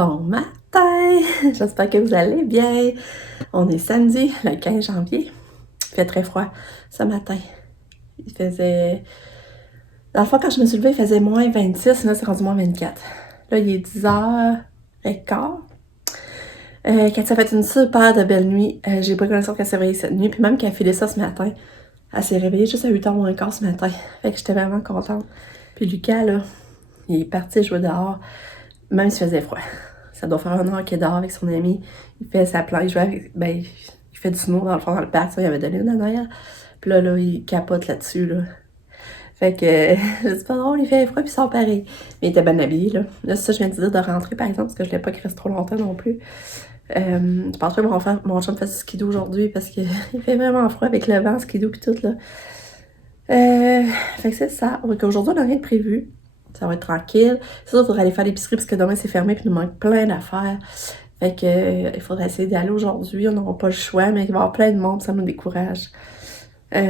Bon matin! J'espère que vous allez bien. On est samedi, le 15 janvier. Il fait très froid ce matin. Il faisait... Dans le fond, quand je me suis levée, il faisait moins 26. Là, c'est rendu moins 24. Là, il est 10h15. Katia a fait une super de belle nuit. J'ai pas connaissance qu'elle s'est réveillée cette nuit. Puis même qu'elle a filé ça ce matin. Elle s'est réveillée juste à 8h moins quart ce matin. Fait que j'étais vraiment contente. Puis Lucas, là, il est parti jouer dehors. Même s'il faisait froid. Ça doit faire 1 heure qu'il est dehors avec son ami. Il fait sa planche. Il joue avec, il fait du snow dans le fond, dans le parc. Ça, il avait donné une en arrière. Puis là, il capote là-dessus, là. Fait que, c'est pas drôle, il fait froid puis il sort pareil. Mais il était bien habillé, là. Là, c'est ça, je viens de dire de rentrer, par exemple, parce que je voulais pas qu'il reste trop longtemps non plus. Je pense que mon chum fait du skidoo aujourd'hui parce qu'il fait vraiment froid avec le vent, skidoo pis tout, là. Fait que c'est ça. Aujourd'hui, on n'a rien de prévu. Ça va être tranquille. C'est sûr, il faudrait aller faire l'épicerie parce que demain, c'est fermé puis il nous manque plein d'affaires. Fait que, il faudrait essayer d'aller aujourd'hui. On n'aura pas le choix, mais il va y avoir plein de monde, ça nous décourage. Fait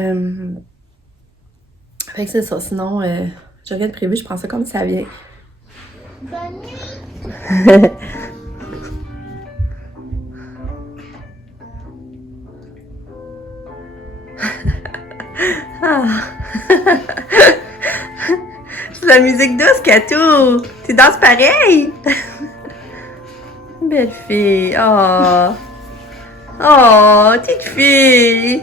que c'est ça. Sinon, j'ai rien de prévu. Je prends ça comme ça vient. Bonne nuit. Ah. C'est la musique douce, Katou. Tu danses pareil. Belle fille. Oh. Oh, petite fille.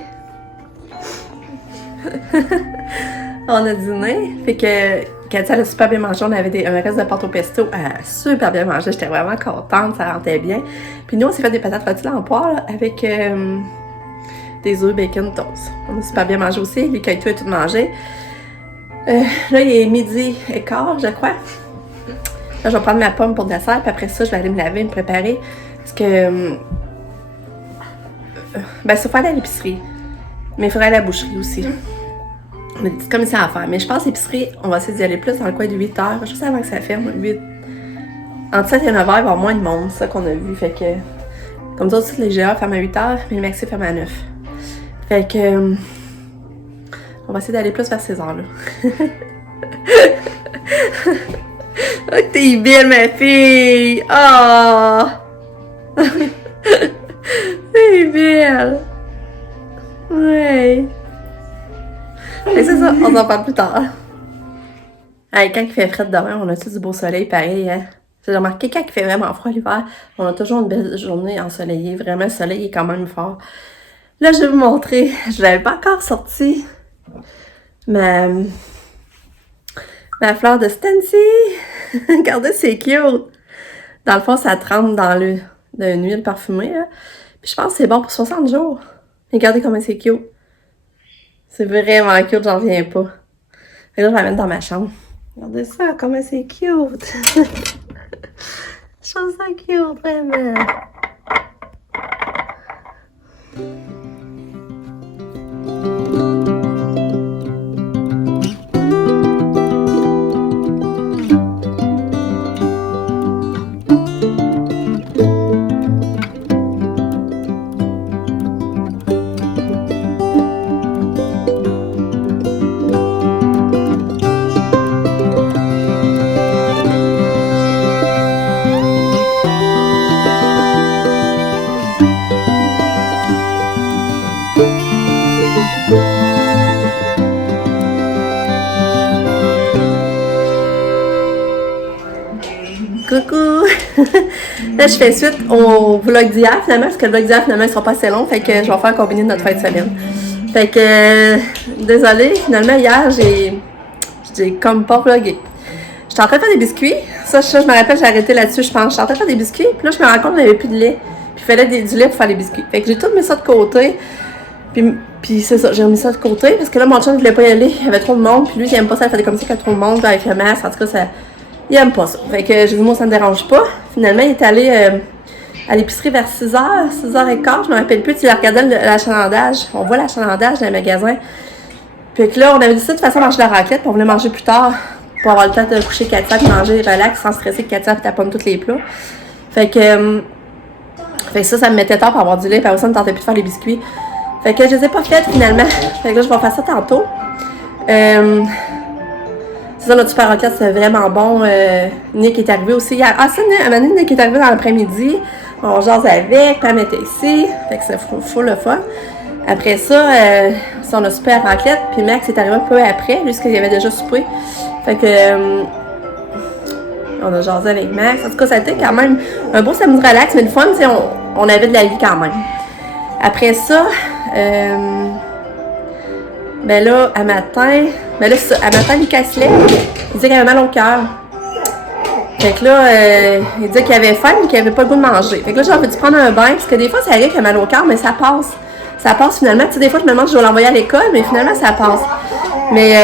On a dîné. Fait que Katia, elle a super bien mangé. On avait un reste de pâte au pesto. Elle a super bien mangé. J'étais vraiment contente. Ça rentrait bien. Puis nous, on s'est fait des patates rôties en poire là, avec des œufs, bacon, toast. On a super bien mangé aussi. Les caïtous a tout mangé. Là, il est 12h15, je crois. Là, je vais prendre ma pomme pour dessert. Puis après ça, je vais aller me laver, me préparer. Parce que... il faut aller à l'épicerie. Mais il faudrait aller à la boucherie aussi. On a dit comme ça à faire. Mais je pense que l'épicerie, on va essayer d'y aller plus dans le coin de 8h. Juste avant que ça ferme. 8... Entre 7 et 9h, il va y avoir moins de monde. C'est ça qu'on a vu. Fait que... Comme ça, aussi, les GA ferment à 8h, mais le Maxi ferme à 9. Fait que... on va essayer d'aller plus vers ces heures-là. Oh, t'es belle, ma fille! Oh! T'es belle! Ouais! Et c'est ça, on s'en parle plus tard. Hey, quand il fait frais demain, on a tout du beau soleil, pareil, hein? J'ai remarqué, quand il fait vraiment froid l'hiver, on a toujours une belle journée ensoleillée. Vraiment, le soleil est quand même fort. Là, je vais vous montrer. Je l'avais pas encore sorti. Ma fleur de Stancy. Regardez, c'est cute. Dans le fond, ça trempe dans une huile parfumée. Là. Puis je pense que c'est bon pour 60 jours. Regardez comment c'est cute. C'est vraiment cute, j'en reviens pas. Et là, je vais la mettre dans ma chambre. Regardez ça, comment c'est cute. Je trouve ça cute, vraiment. Coucou! Là, je fais suite au vlog d'hier, finalement, parce que le vlog d'hier, finalement, il sera pas assez long, fait que je vais faire combiner notre fin de semaine. Fait que, désolée, finalement, hier, j'ai comme pas vlogué. J'étais en train de faire des biscuits. Ça, je me rappelle, j'ai arrêté là-dessus, je pense. J'étais en train de faire des biscuits, puis là, je me rends compte qu'il n'y avait plus de lait. Puis il fallait du lait pour faire les biscuits. Fait que j'ai tout mis ça de côté. Puis c'est ça, j'ai remis ça de côté, parce que là, mon chum ne voulait pas y aller. Il y avait trop de monde, puis lui, il aime pas ça, il fait comme ça qu'il y a trop de monde, avec le masque. En tout cas, ça... Il aime pas ça. Fait que j'ai dit, moi, ça me dérange pas. Finalement, il est allé à l'épicerie vers 6h, 6h15. Je me rappelle plus, tu regardais l'achalandage. On voit l'achalandage dans les magasins. Puis que là, on avait décidé de toute façon manger de la raclette, puis on voulait manger plus tard pour avoir le temps de coucher Katia et manger relax sans stresser que Katia et taponne tous les plats. Fait que ça me mettait tard pour avoir du lait, puis après ça, ne tentait plus de faire les biscuits. Fait que je les ai pas faites finalement. Fait que là, je vais faire ça tantôt. C'est ça, notre super raclette, c'est vraiment bon. Nick est arrivé aussi hier. Ah, ça, à un moment donné, Nick est arrivé dans l'après-midi. On jase avec, Pam était ici. Fait que c'est full le fun. Après ça, on a super raclette. Puis Max est arrivé un peu après, lui, parce qu'il avait déjà soupé. Fait que... on a jasé avec Max. En tout cas, ça a été quand même un beau samedi relax, mais le fun, tu sais, on avait de la vie quand même. Après ça, ben là, à matin, Lucas se lève, il disait qu'il avait mal au cœur. Fait que là, il disait qu'il avait faim mais qu'il avait pas le goût de manger. Fait que là, j'ai envie de prendre un bain, parce que des fois, ça arrive qu'il a mal au cœur, mais ça passe. Ça passe finalement. Tu sais, des fois, je me demande si je vais l'envoyer à l'école, mais finalement, ça passe. Mais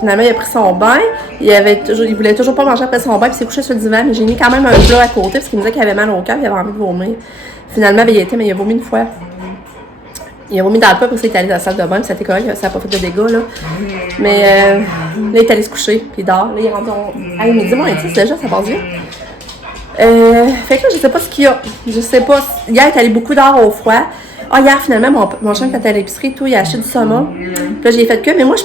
finalement, il a pris son bain. Il voulait toujours pas manger après son bain, puis il s'est couché sur le divan, mais j'ai mis quand même un plat à côté, parce qu'il me disait qu'il avait mal au cœur, il avait envie de vomir. Finalement, ben, il a vomi une fois. Il a vomi dans le plat, parce qu'il est allé dans la salle de bain, puis ça a été correct, ça n'a pas fait de dégâts, là. Mais là, il est allé se coucher, puis il dort. Là, il est rendu à midi, moins 10 déjà, ça passe vite. Fait que là, je sais pas ce qu'il y a. Je sais pas. Hier, il est allé beaucoup dehors au froid. Ah, hier, finalement, mon chien, quand il est à l'épicerie, tout, il a acheté du saumon. Puis là, j'ai fait que, mais moi, je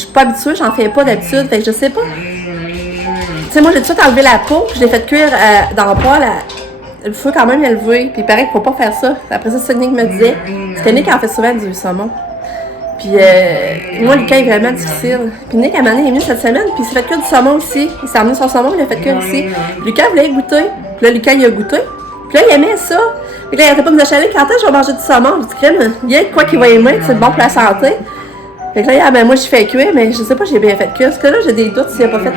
suis pas habituée, j'en fais pas d'habitude. Fait que je sais pas. Tu sais, moi, j'ai tout de suite enlevé la peau, puis je l'ai fait cuire dans le poêle. Le feu quand même élevé. Puis il paraît qu'il faut pas faire ça. Après ça, c'est Nick me disait. C'était Nick qui en fait souvent du saumon. Puis moi, le cas est vraiment difficile. Puis Nick, à un moment donné, il est venu cette semaine, puis il s'est fait cuire du saumon ici. Il s'est emmené son saumon, il l'a fait cuire ici. Puis Lucas voulait goûter. Puis là, Lucas, il a goûté. Puis là, il aimait ça. Puis là, il arrêtait pas de me chaler. Quand je vais manger du saumon, je dis, crème, il y a quoi qu'il va aimer, c'est bon pour la santé. Fait que là, ben, moi, je fais cuire, mais je sais pas, j'ai bien fait cuire. Parce que là, j'ai des doutes s'il a pas fait.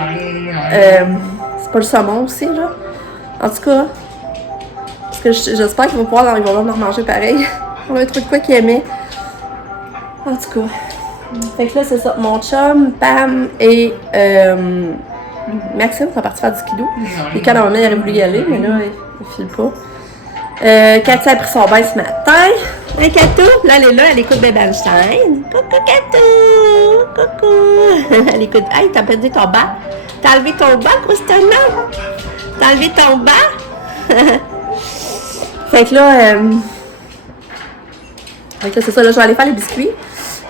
C'est pas le saumon aussi, là. En tout cas. Parce que j'espère qu'il va pouvoir en manger pareil. On a un truc de quoi qu'il aimait. En tout cas. Fait que là, c'est ça. Mon chum, Pam et Maxime sont partis faire du skidoo. Et quand normalement, il aurait voulu y aller, mais là, il file pas. Katia a pris son bain ce matin. Hey, Katou! Là, elle est là, elle écoute Baby Einstein. Coucou, Katou! Coucou! Elle écoute. Hey, t'as perdu ton bas? T'as enlevé ton bas, Christina? T'as enlevé ton bas? Fait que là, c'est ça, là, je vais aller faire les biscuits.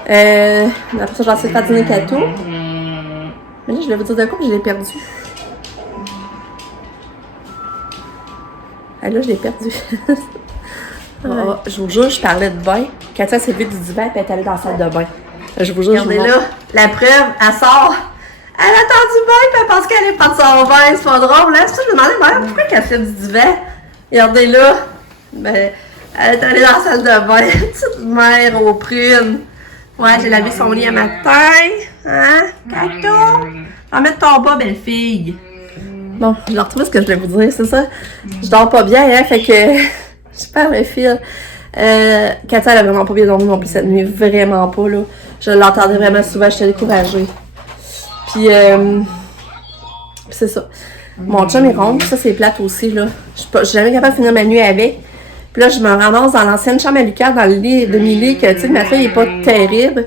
Après ça, je vais essayer de faire dîner Katou. Mais là, je vais vous dire de quoi, je l'ai perdu. Ah, là, je l'ai perdu. Je vous jure, je parlais de bain. Katia s'est levée du divan et elle est allée dans la salle de bain. Je vous jure, regardez là, la preuve, elle sort. Elle attend du bain et elle pense qu'elle est prendre son bain. C'est pas drôle, hein? C'est ça que je me demandais, pourquoi qu'elle se lève du divan? Regardez là. Ben, elle est allée dans la salle de bain. Petite mère aux prunes. Ouais, j'ai lavé son lit à matin. Hein? Cato? Va mettre ton bas, belle fille. Bon, je vais retrouver ce que je voulais vous dire, c'est ça. Je dors pas bien, hein, fait que je perds le fil. Katia, elle a vraiment pas bien dormi non plus cette nuit, vraiment pas, là. Je l'entendais vraiment souvent, j'étais découragée. Puis, c'est ça. Mon chum est rond, ça c'est plate aussi, là. Je suis jamais capable de finir ma nuit avec. Puis là, je me ramasse dans l'ancienne chambre à Lucas, dans le lit, demi-lit, que, tu sais, ma fille est pas terrible.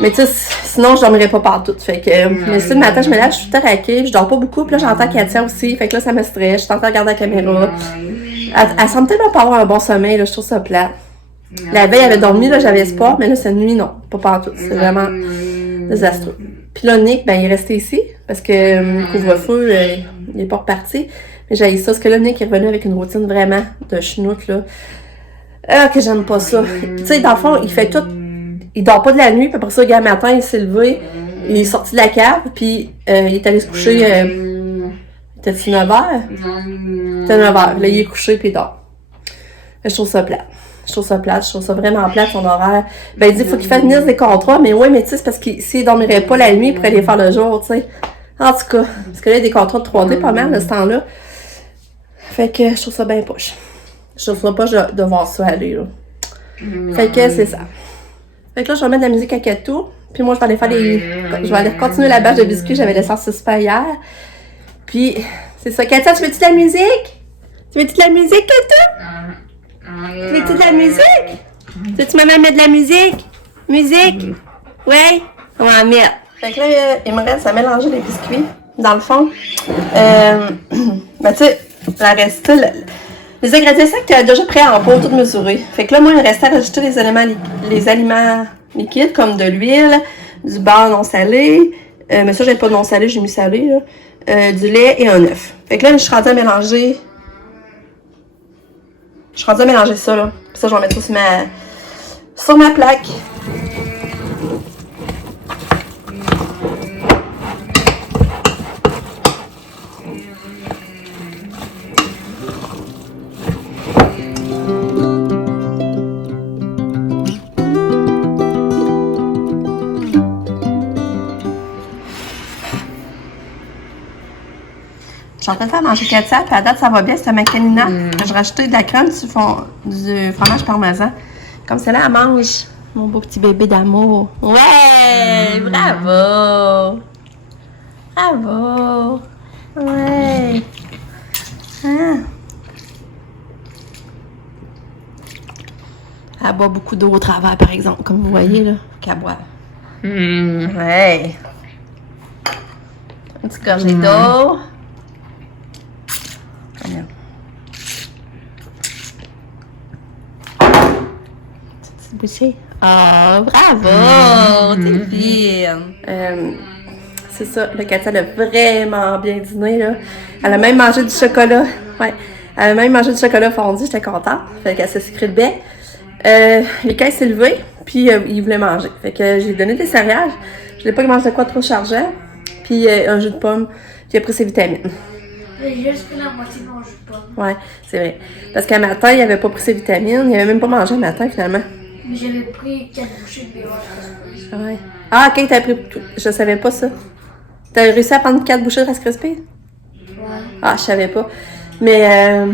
Mais tu sais, sinon, je dormirais pas partout. Fait que, mais si le matin, je me lève, je suis tout raquée, je dors pas beaucoup, puis là, j'entends Katia aussi. Fait que là, ça me stresse, je suis en train de regarder la caméra. Elle semble tellement pas avoir un bon sommeil, là, je trouve ça plate. La veille, elle avait dormi, là, j'avais espoir, mais là, cette nuit, non, pas partout. C'est vraiment désastreux. Puis là, Nick, ben, il est resté ici, parce que le couvre-feu, il est pas reparti. Mais j'ai ça, parce que là, Nick est revenu avec une routine vraiment de chenoute, là. Ah, que j'aime pas ça. Tu sais, dans le fond, il fait tout. Il dort pas de la nuit, puis après ça, le matin, il s'est levé, il est sorti de la cave, puis il est allé se coucher. C'était 9h? C'était 9h. Là, il est couché, puis il dort. Je trouve ça plate. Je trouve ça vraiment plate, son horaire. Ben, il dit, faut qu'il finisse des contrats, mais oui, mais tu sais, c'est parce que s'il dormirait pas la nuit, il pourrait les faire le jour, tu sais. En tout cas, parce que là, il y a des contrats de 3D pas mal, de ce temps-là. Fait que je trouve ça bien poche. Je trouve ça poche de voir ça aller, là. Fait que c'est ça. Fait que là, je vais mettre de la musique à Katou. Puis moi, je vais aller faire je vais aller continuer la bâche de biscuits. J'avais laissé en suspens hier. Puis, c'est ça. Katia, tu veux-tu de la musique? Tu veux-tu de la musique, Katou? Tu veux-tu de la musique? Veux-tu maman mettre de la musique? Musique? Ouais? On va en mettre. Fait que là, il me reste à mélanger les biscuits. Dans le fond, ben tu sais, la reste, les ingrédients secs, tu as déjà prêts en pot, tout mesuré. Fait que là, moi, il me restait à rajouter les aliments liquides, comme de l'huile, du beurre non salé. Mais ça, j'ai pas de non salé, j'ai mis salé, là. Du lait et un œuf. Fait que là, je suis rendue à mélanger. Je suis rendue à mélanger ça, là. Puis ça, je vais mettre ça sur ma plaque. Je suis en train de faire manger Katia, puis à date, ça va bien, c'est un macanina. J'ai rajouté de la crème du fromage parmesan. Comme celle-là, elle mange. Mon beau petit bébé d'amour. Ouais! Bravo! Bravo! Ouais! Ah. Elle boit beaucoup d'eau au travers, par exemple, comme vous voyez, là. Qu'elle boit. Ouais! Un petit gorgée d'eau. Boucher. Oh, bravo! T'es fine! C'est ça, le Katia, elle a vraiment bien dîné, là. Elle a même mangé du chocolat. Ouais. Elle a même mangé du chocolat fondu, j'étais contente. Fait qu'elle s'est sucrée de baie. Les caisses s'est levé, puis il voulait manger. Fait que j'ai donné des céréales. Je l'ai pas mangé de quoi trop chargeant. Puis un jus de pomme, qui a pris ses vitamines. J'ai juste pris la moitié de mon jus de pomme. Ouais, c'est vrai. Parce qu'à matin, il avait pas pris ses vitamines. Il avait même pas mangé le matin, finalement. Mais j'avais pris 4 bouchées de béoire. Ouais. Ah, ok, t'as pris. Je savais pas ça. T'as réussi à prendre 4 bouchées de Rice Krispies? Ouais. Ah, je savais pas. Mais là,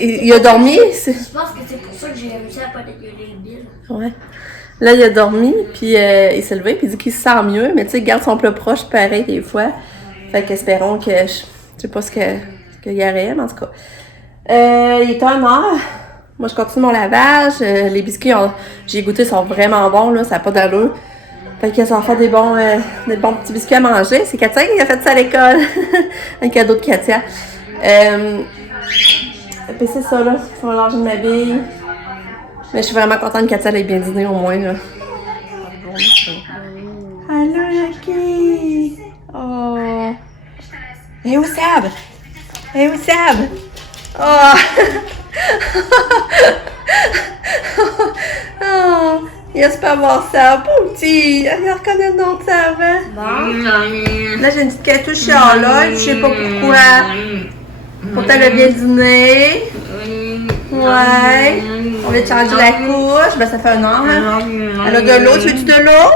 il a dormi. Je pense que c'est pour ça que j'ai réussi à pas dégueuler le bill. Ouais. Là, il a dormi, puis il s'est levé, puis il dit qu'il se sent mieux. Mais tu sais, il garde son plat proche pareil des fois. Fait qu'espérons que. Je sais pas ce qu'il y aurait, mais en tout cas. Il est 1h. Moi, je continue mon lavage. Les biscuits, j'ai goûté, sont vraiment bons, là. Ça n'a pas d'allure. Fait que ça va faire des bons petits biscuits à manger. C'est Katia qui a fait ça à l'école. Un cadeau de Katia. Puis c'est ça, là. Il faut mélanger de ma bille. Mais je suis vraiment contente que Katia ait bien dîné, au moins, là. Allô, Jackie! Oh! Hé, où Sab? Hé, où Sab? Oh! Oh! Il espère voir ça. Pauvre petit! Il reconnaît le nom de Sab, hein? Bon. Là, j'ai une petite cartouche là, je sais pas pourquoi. Pourtant, elle a bien dîné. Ouais. On va te changer la couche. Ben, ça fait un an, hein? Elle a de l'eau. Tu veux-tu de l'eau?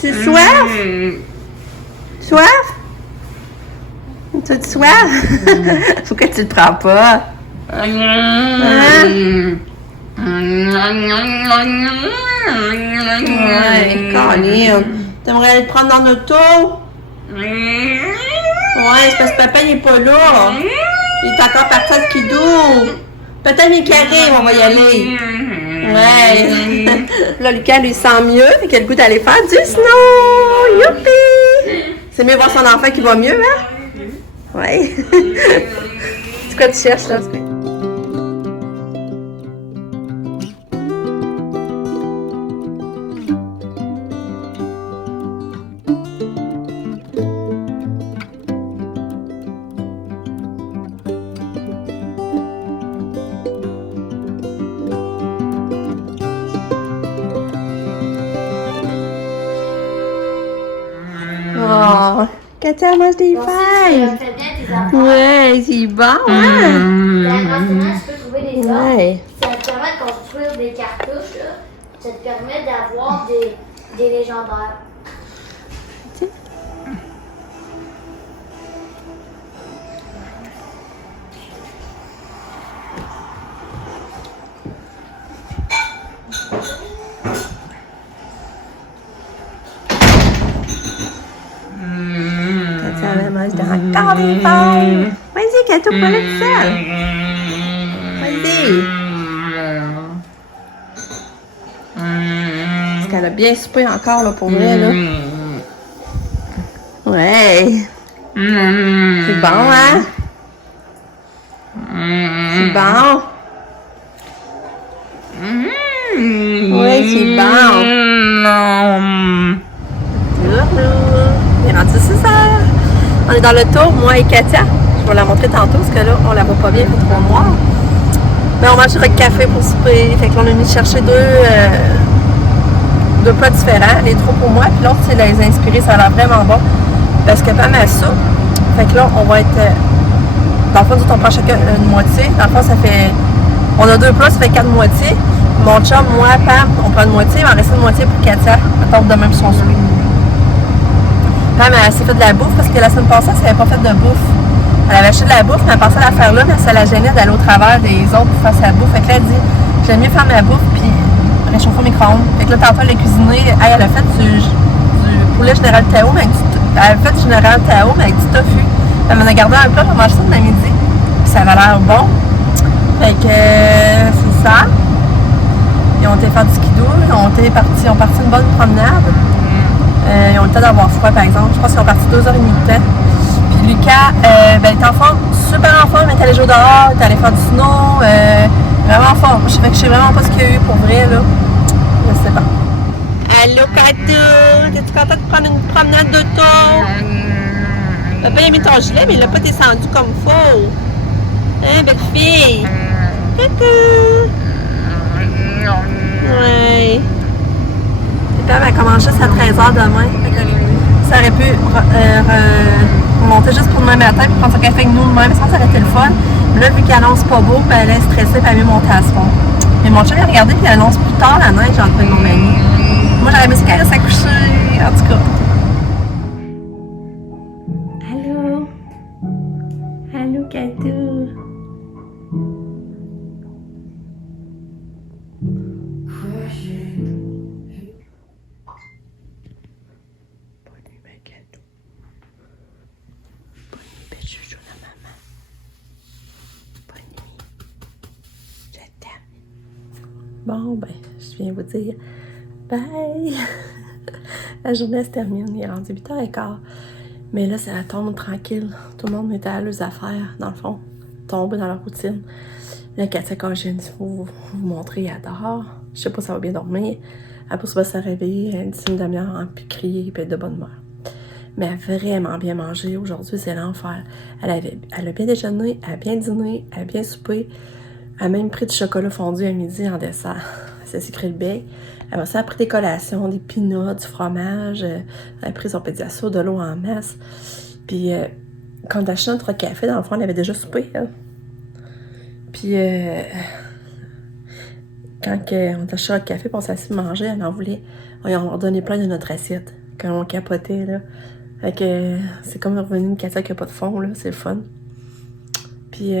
Tu soif? Soif? Tu as soif? Pourquoi tu le prends pas? Hein? Ouais, Colin. T'aimerais aller le prendre dans notre auto? Ouais, c'est parce que papa il est pas là. Il est encore parti à Skidoo. Peut-être les carrés, on va y aller. Ouais. Là, Lucas lui sent mieux, fait qu'il a le goût d'aller faire du snow. Youpi! C'est mieux voir son enfant qui va mieux, hein? Ouais. C'est quoi tu cherches, là? Oh, Katia mange des fèves. Ouais, c'est bon, hein? Maintenant, tu peux trouver des arbres. Ouais. Ça te permet de construire des cartouches, là. Ça te permet d'avoir des légendaires. Katia mange encore des fèves. Vas-y, Katia, pas là tout seul. Vas-y. Parce qu'elle a bien soupé encore, là, pour vrai, là. Ouais. C'est bon, hein? C'est bon. Ouais, c'est bon. Il est rendu 6 heures. On est dans l'auto, moi et Katia. Je vais la montrer tantôt parce que là, on la voit pas bien, il fait trop noir. Mais on mange avec café pour souper. Fait que là, on est venu chercher deux plats différents. Les trois pour moi, puis l'autre, c'est les inspirés. Ça a l'air vraiment bon. Parce que Pam a ça. Fait que là, on va être. Dans le fond, on prend chacun une moitié. Dans le fond, ça fait. On a 2 plats, ça fait 4 moitiés. Mon chum, moi, Pam, on prend une moitié. Il va en rester une moitié pour Katia. À part de même son souper. Pam, elle s'est fait de la bouffe parce que la semaine passée, elle s'avait pas fait de bouffe. Elle avait acheté de la bouffe, mais elle pensait à la faire là, mais ça la gênait d'aller au travers des autres pour faire sa bouffe. Fait que là, elle dit, j'aime mieux faire ma bouffe puis réchauffer au micro-ondes. Fait que là, tantôt, elle a cuisiné. Elle a fait du poulet général Tao, mais elle a fait du général Tao, mais avec du tofu. Elle m'en a gardé un plat, on mange ça de midi. Puis ça avait l'air bon. Fait que c'est ça. Ils ont été faire du skidoo, ils ont parti une bonne promenade. Ils ont le temps d'avoir froid, par exemple. Je pense qu'ils ont parti 2h30 de temps. Puis Lucas, il était en forme, super en forme. Il est allé jouer dehors, il est allé faire du snow. Vraiment en forme. Je sais vraiment pas ce qu'il y a eu pour vrai, là. Je sais pas. Allô, Katou! T'es-tu content de prendre une promenade d'auto? Papa, il a mis ton gilet, mais il l'a pas descendu comme faut. Hein, belle fille? Coucou! Ouais. Et puis, elle commence juste à 13h demain. Ça aurait pu monter juste pour demain matin pour prendre son café avec nous demain, mais ça aurait été le fun. Mais là, vu qu'il annonce pas beau, ben, elle est stressée et elle est monter à ce fond. Mais mon chum, il a regardé et il annonce plus tard la neige entre mon ami. Moi, j'aurais aimé ce qu'elle reste à coucher. En tout cas. Allô? Allô, Katou? Bon, ben, je viens vous dire bye! La journée se termine, il est rendu 8h15. Mais là, ça tombe tranquille. Tout le monde était à leurs affaires, dans le fond, tombé dans leur routine. Là, Katia, quand je viens de vous montrer, elle dort. Je sais pas si ça va bien dormir. Après, ça va se réveiller d'ici une demi-heure, puis crier, puis être de bonne humeur. Mais elle a vraiment bien mangé. Aujourd'hui, c'est l'enfer. Elle a bien déjeuné, elle a bien dîné, elle a bien soupé. Elle a même pris du chocolat fondu à midi en dessert. C'est sucré le bec. Elle a pris des collations, des peanuts, du fromage. Elle a pris son pédiasso, de l'eau en masse. Puis, quand elle a acheté notre café, dans le fond, elle avait déjà soupé. Elle. Puis, quand on a acheté notre café, puis on s'est assis manger, elle en voulait. On lui a donné plein de notre assiette. Quand on capotait, là. Fait que c'est comme revenu une Katia qui n'a pas de fond, là. C'est le fun. Puis,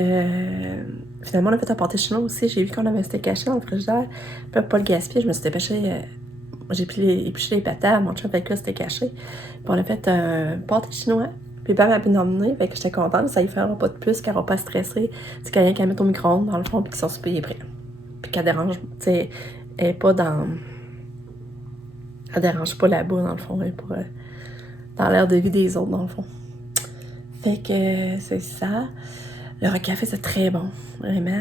finalement, on a fait un pâté chinois aussi. J'ai vu qu'on avait un steak caché dans le frigidaire. Puis, pas le gaspiller, je me suis dépêchée. J'ai épluché les patates, mon chum avec là, c'était caché. Puis, on a fait un pâté chinois. Puis, Pam m'a pu l'emmener. Fait que j'étais contente. Ça y fera pas de plus, qu'elle va pas stresser. C'est qu'il y a rien qu'à mettre au micro-ondes, dans le fond, puis que son souper est prêt. Puis, qu'elle dérange, tu sais, elle est pas dans. Elle dérange pas là-bas, dans le fond. Elle est pas dans l'air de vie des autres, dans le fond. Fait que c'est ça. Le café, c'est très bon, vraiment.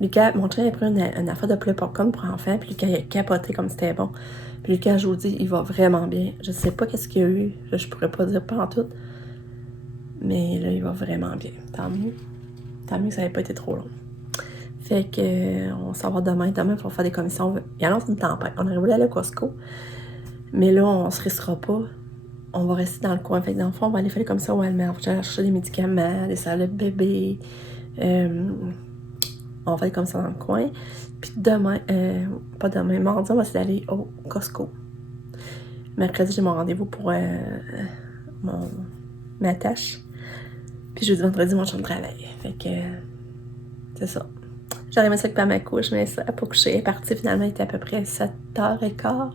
Lucas, mon chien a pris une affaire de poulet popcorn pour enfants, puis Lucas, il a capoté comme c'était bon. Puis Lucas, je vous dis, il va vraiment bien. Je sais pas qu'est-ce qu'il y a eu, je pourrais pas dire pas en tout. Mais là, il va vraiment bien. Tant mieux. Tant mieux que ça n'avait pas été trop long. Fait que, on s'en va demain. Demain, il faut faire des commissions. Il annonce une tempête. On aurait voulu aller au Costco. Mais là, on se risquera pas. On va rester dans le coin. Fait que dans le fond, on va aller faire les commissions au Walmart. On va chercher des médicaments, des salades bébés. On va faire comme ça dans le coin. Puis demain, pas demain, mardi, on va essayer d'aller au Costco. Mercredi, j'ai mon rendez-vous pour ma tâche. Puis jeudi, vendredi, mon champ de travail. Fait que c'est ça. J'aurais aimé ça que pas ma couche, mais ça, pour coucher, elle est partie finalement, il était à peu près 7h15.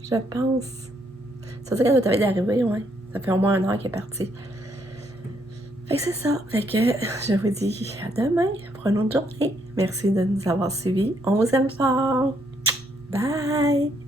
Je pense. Ça veut dire qu'elle doit d'arriver, ouais. Ça fait au moins 1 heure qu'elle est partie. Fait que c'est ça. Fait que je vous dis à demain pour une autre journée. Merci de nous avoir suivis. On vous aime fort. Bye!